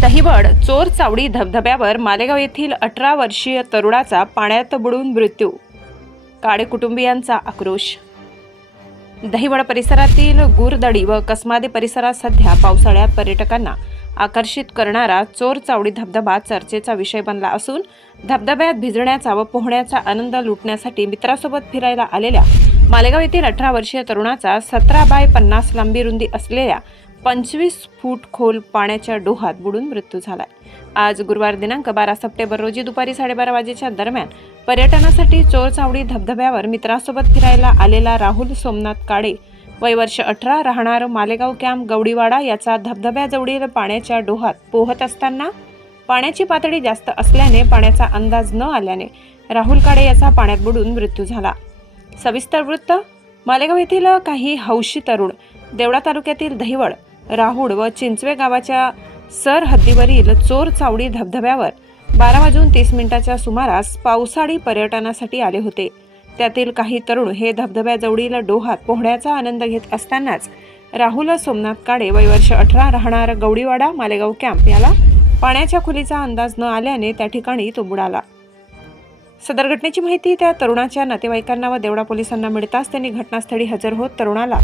दहिवड चोर चावडी धबधब्यावर मालेगाव येथील अठरा वर्षीय तरुणाचा पाण्यात बुडून मृत्यू. काळे कुटुंबियांचा आक्रोश. दहिवड परिसरातील गुरदडी व कसमादे परिसरात सध्या पावसाळ्यात पर्यटकांना आकर्षित करणारा चोर चावडी धबधबा चर्चेचा विषय बनला असून धबधब्यात भिजण्याचा व पोहण्याचा आनंद लुटण्यासाठी मित्रासोबत फिरायला आलेल्या मालेगाव येथील अठरा वर्षीय तरुणाचा सतरा बाय पन्नास लांबी रुंदी असलेल्या पंचवीस फूट खोल पाण्याच्या डोहात बुडून मृत्यू झाला आज गुरुवार दिनांक बारा सप्टेंबर रोजी दुपारी साडेबारा वाजेच्या दरम्यान पर्यटनासाठी चोरचावडी धबधब्यावर मित्रासोबत फिरायला आलेला राहुल सोमनाथ काळे वय वर्ष अठरा राहणार मालेगाव कॅम्प गवडीवाडा याचा धबधब्याजवळील पाण्याच्या डोहात पोहत असताना पाण्याची पातळी जास्त असल्याने पाण्याचा अंदाज न आल्याने राहुल काळे याचा पाण्यात बुडून मृत्यू झाला. सविस्तर वृत्त मालेगाव येथील काही हौशी तरुण देवळा तालुक्यातील दहिवड राहुड व चिंचवे गावाच्या सरहद्दीवरील चोर चावडी धबधब्यावर बारा वाजून तीस मिनिटाच्या सुमारास पावसाळी पर्यटनासाठी आले होते. त्यातील काही तरुण हे धबधब्याजवळील डोहात पोहण्याचा आनंद घेत असतानाच राहुल सोमनाथ काळे वय वर्ष अठरा राहणार गवडीवाडा मालेगाव कॅम्प याला पाण्याच्या खोलीचा अंदाज न आल्याने त्या ठिकाणी तो बुडाला. सदर घटनेची माहिती त्या तरुणाच्या नातेवाईकांना व देवडा पोलिसांना मिळताच त्यांनी घटनास्थळी हजर होत तरुणाला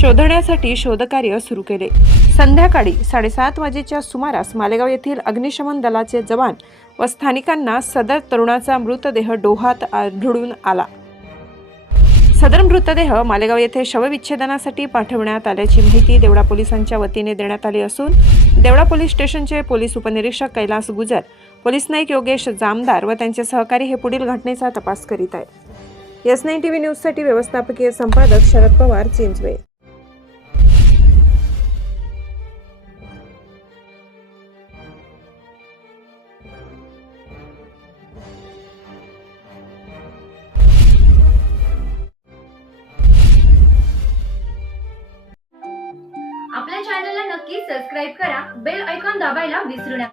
शोधण्यासाठी शोधकार्य सुरू केले. संध्याकाळी साडेसात वाजेच्या सुमारास मालेगाव येथील अग्निशमन दलाचे जवान व स्थानिकांना सदर तरुणाचा मृतदेह डोहात आढळून आला. सदर मृतदेह मालेगाव येथे शवविच्छेदनासाठी पाठवण्यात आल्याची माहिती देवडा पोलिसांच्या वतीने देण्यात आली असून देवडा पोलीस स्टेशनचे पोलीस उपनिरीक्षक कैलास गुजर पोलीस नाईक योगेश जामदार व त्यांचे सहकारी हे पुढील घटनेचा तपास करीत आहेत. एस नाईन टी व्ही न्यूजसाठी व्यवस्थापकीय संपादक शरद पवार चिंचवे. आपल्या चॅनलला नक्की सबस्क्राईब करा. बेल ऐकॉन दाबायला विसरू नका.